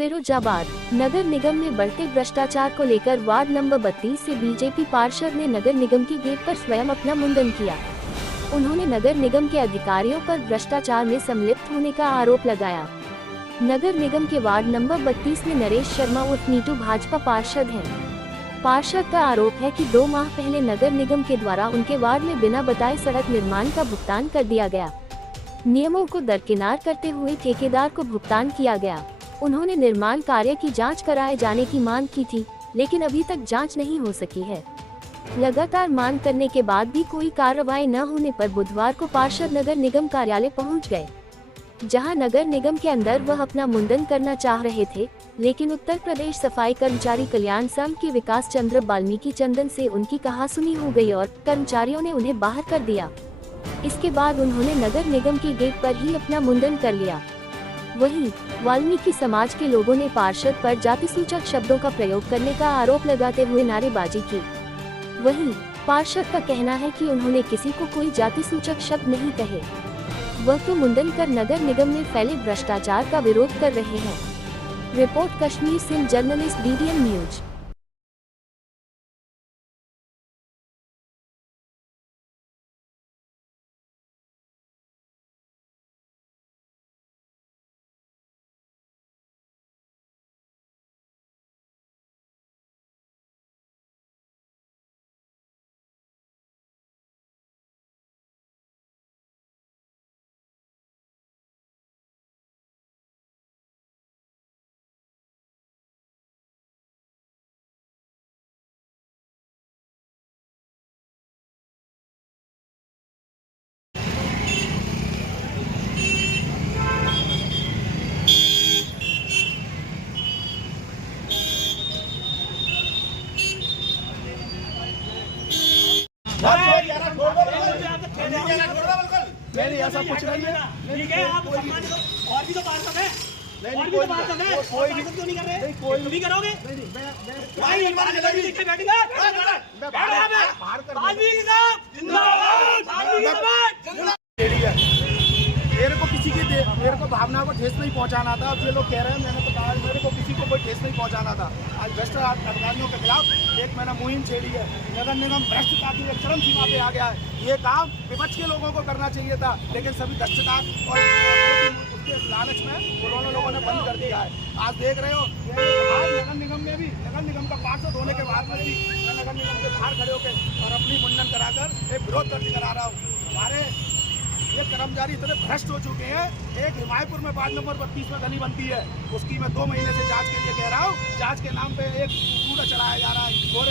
फिरोजाबाद नगर निगम में बढ़ते भ्रष्टाचार को लेकर वार्ड नंबर 32 से बीजेपी पार्षद ने नगर निगम के गेट पर स्वयं अपना मुंडन किया। उन्होंने नगर निगम के अधिकारियों पर भ्रष्टाचार में सम्मिलित होने का आरोप लगाया। नगर निगम के वार्ड नंबर 32 में नरेश शर्मा उर्फ नीटू भाजपा पार्षद हैं। पार्षद का आरोप है कि 2 माह पहले नगर निगम के द्वारा उनके वार्ड में बिना बताए सड़क निर्माण का भुगतान कर दिया गया। नियमों को दरकिनार करते हुए ठेकेदार को भुगतान किया गया। उन्होंने निर्माण कार्य की जांच कराए जाने की मांग की थी, लेकिन अभी तक जांच नहीं हो सकी है। लगातार मांग करने के बाद भी कोई कार्रवाई न होने पर बुधवार को पार्षद नगर निगम कार्यालय पहुंच गए, जहां नगर निगम के अंदर वह अपना मुंडन करना चाह रहे थे, लेकिन उत्तर प्रदेश सफाई कर्मचारी कल्याण संघ के विकास चंद्र वाल्मीकि चंदन से उनकी कहासुनी हो गई और कर्मचारियों ने उन्हें बाहर कर दिया। इसके बाद उन्होंने नगर निगम के गेट पर ही अपना मुंडन कर लिया। वहीं वाल्मीकि समाज के लोगों ने पार्षद पर जाति सूचक शब्दों का प्रयोग करने का आरोप लगाते हुए नारेबाजी की। वहीं पार्षद का कहना है कि उन्होंने किसी को कोई जाति सूचक शब्द नहीं कहे, वह तो मुंडन कर नगर निगम में फैले भ्रष्टाचार का विरोध कर रहे हैं। Report Kashmir Singh, journalist, DDN news. नहीं ऐसा कुछ नहीं है। ठीक है, आप सम्मान दो। और भी तो पार्षद है, और भी तो पार्षद है, कोई पार्षद क्यों नहीं कर रहे? कोई तुम भी करोगे? भाई एक बार नगर देख के बैठेंगे। वाल्मीकि साहब जिंदाबाद, वाल्मीकि जिंदाबाद। मेरे को किसी की मेरे को भावना को ठेस नहीं पहुंचाना था। अब ये लोग कह रहे हैं, मैंने तो कहा मेरे को किसी को कोई ठेस नहीं पहुंचाना था। आज भ्रष्ट अधिकारियों के खिलाफ एक मैंने मुहिम छेड़ी है। नगर निगम भ्रष्टता की एक चरम सीमा पे आ गया है। ये काम विपक्ष के लोगों को करना चाहिए था, लेकिन सभी दक्षता और उसके लालच में उन्होंने लोगों ने बंद कर दिया है। आज देख रहे हो आज नगर निगम में भी, नगर निगम का पार्षद होने के बाद में भी मैं नगर निगम के बाहर खड़े होकर और अपनी मुंडन कराकर एक विरोध दर्ज करा रहा हूँ। हमारे ये कर्मचारी इतने भ्रष्ट हो चुके हैं। एक हिमायतपुर में वार्ड नंबर 32 में गली बनती है, उसकी मैं 2 महीने से जांच के लिए कह रहा हूँ। जांच के नाम पे एक कूड़ा चलाया जा रहा है। हो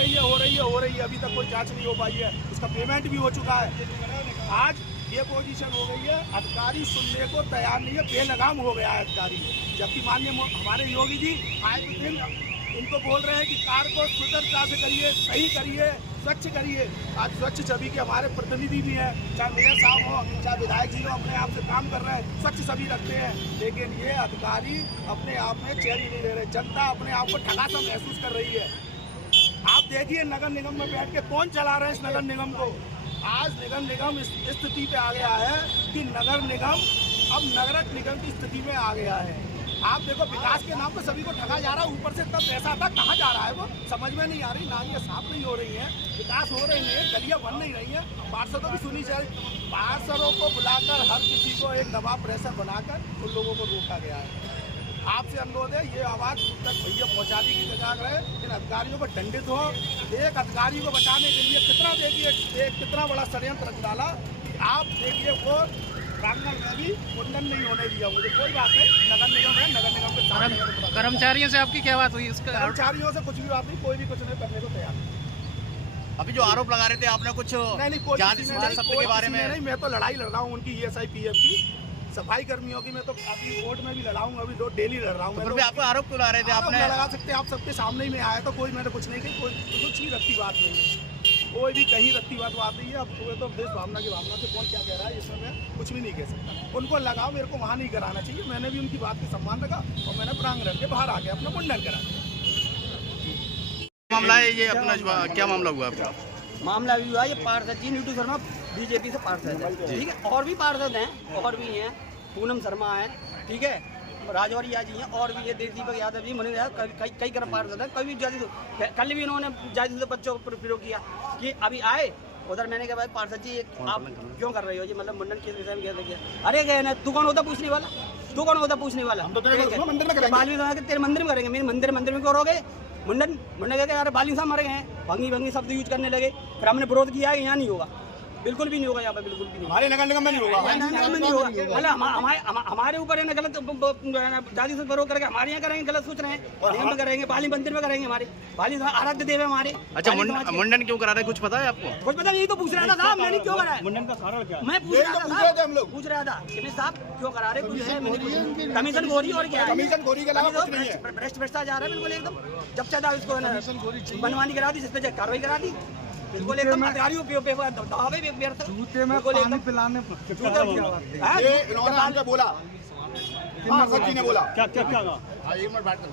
रही है, अभी तक कोई जांच नहीं हो पाई है। उसका पेमेंट भी हो चुका है। आज ये पोजीशन हो गई है, अधिकारी सुनने को तैयार नहीं है, बेलगाम हो गया है अधिकारी। जबकि माननीय हमारे योगी जी आए दिन इनको बोल रहे हैं कि कार्य को स्वतंत्रता से करिए, सही करिए, स्वच्छ करिए। आज स्वच्छ छवि के हमारे प्रतिनिधि भी हैं, चाहे मेयर साहब हो, चाहे विधायक जी हो, अपने आप से काम कर रहे हैं, स्वच्छ छवि रखते हैं। लेकिन ये अधिकारी अपने आप में चैन ही नहीं ले रहे। जनता अपने आप को ठगा सा महसूस कर रही है। आप देखिए नगर निगम में बैठ के कौन चला रहे हैं इस नगर निगम को। आज नगर निगम इस स्थिति पे आ गया है कि नगर निगम अब नगरक निगम की स्थिति में आ गया है। आप देखो विकास के नाम पर सभी को ठगा जा रहा है। ऊपर से इतना पैसा था, कहाँ जा रहा है वो समझ में नहीं आ रही। नालियाँ साफ नहीं हो रही हैं, विकास हो रहे हैं, गलियाँ बन नहीं रही हैं। पार्षदों की सुनी चाहिए। पार्षदों को बुलाकर हर किसी को एक दबाव प्रेशर बनाकर उन लोगों को रोका गया है। आपसे अनुरोध है ये आवाज़ तक भैया पहुँचाने की सजाग रहे, इन अधिकारियों पर दंडित हो। एक अधिकारी को बचाने के लिए कितना देखिए कितना बड़ा षड्यंत्र रच डाला कि आप देखिए वो प्रांगण में भी मुंडन नहीं होने दिया। मुझे कोई बात नहीं, नगर निगम है, नगर निगम के साथ कर्मचारियों से आपकी क्या बात हुई? उसका कर्मचारियों से कुछ भी बात नहीं, कोई भी कुछ नहीं करने को तैयार नहीं। अभी जो आरोप लगा रहे थे आपने कुछ जाति सूचक शब्द के बारे में? नहीं, मैं तो लड़ाई लड़ रहा हूँ उनकी ESIPF की, सफाई कर्मियों की। मैं तो अभी कोर्ट में भी लड़ाऊंगा, अभी डेली लड़ रहा हूँ। तो भी आपको आरोप क्यों लगा रहे थे? आपने लगा सकते हैं, आप सबके सामने ही में आया तो कोई मैंने कुछ नहीं कही, कोई कुछ ही रखती बात नहीं है, कोई भी कहीं रखती बात नहीं है। अब तुम्हें तो देश भावना की भावना से कौन क्या कह रहा है इसमें मैं कुछ भी नहीं कह सकता। उनको लगाओ, मेरे को वहाँ नहीं कराना चाहिए। मैंने भी उनकी बात का सम्मान रखा और मैंने प्रांगण के बाहर आके अपना मुंडन करा। मामला है ये अपना, क्या मामला हुआ आपका? मामला भी हुआ ये पार्षद जी नीटू शर्मा बीजेपी से पार्षद है, ठीक है। और भी पार्षद हैं, और भी हैं, पूनम शर्मा है, ठीक है। राजौरिया जी हैं और भी ये देश दीपक यादव जी मुनि कई कर्म पार्षद हैं। कभी जाति कल भी इन्होंने जाति बच्चों को प्रयोग किया कि अभी आए उधर मैंने कहा भाई पार्षद जी आप क्यों कर रहे हो जी, मतलब मुंडन के विषय में क्या किया? अरे गए ना, तू कौन होता पूछने वाला, तू कौन होता पूछने वाला? हम तो तेरे मंदिर में करेंगे। बालवी तो तेरे मंदिर में करेंगे, मेरे मंदिर में क्यों करोगे? मुंडन कहते यार बाली साहब मरे गए हैं, भंगी शब्द यूज करने लगे, फिर हमने विरोध किया है, यहाँ नहीं होगा, बिल्कुल भी नहीं होगा, यहाँ पे बिल्कुल भी नहीं, हमारे नगर निगम में नहीं होगा, नहीं होगा। मतलब हमारे ऊपर है ना गलत जाति से विरोध करके हमारे यहाँ करेंगे, गलत सोच रहे हैं, निगम में करेंगे, बाली मंदिर में करेंगे, हमारे बाली आराध्य देव है हमारे। अच्छा मुंडन क्यों करा रहे कुछ पता है आपको? कुछ पता नहीं, तो पूछ रहा था साहब, मैंने क्यों करा है मुंडन का कारण क्या? मैं पूछ रहा था, हम लोग पूछ रहा था कि साहब क्यों करा रहे, कुछ है कमीशन गोरी और क्या है? कमीशन गोरी के अलावा कुछ नहीं है, भ्रष्टाचार है बिल्कुल एकदम। जब चाहता इसको बनवानी करा दी, जिस पे कार्रवाई करा दी, बिल्कुल एकदम अधिकारियों जूते में पानी पिलाने ये इन्होंने हमसे बोला, पार्षद जी ने बोला क्या हाँ एक मिनट बात करो।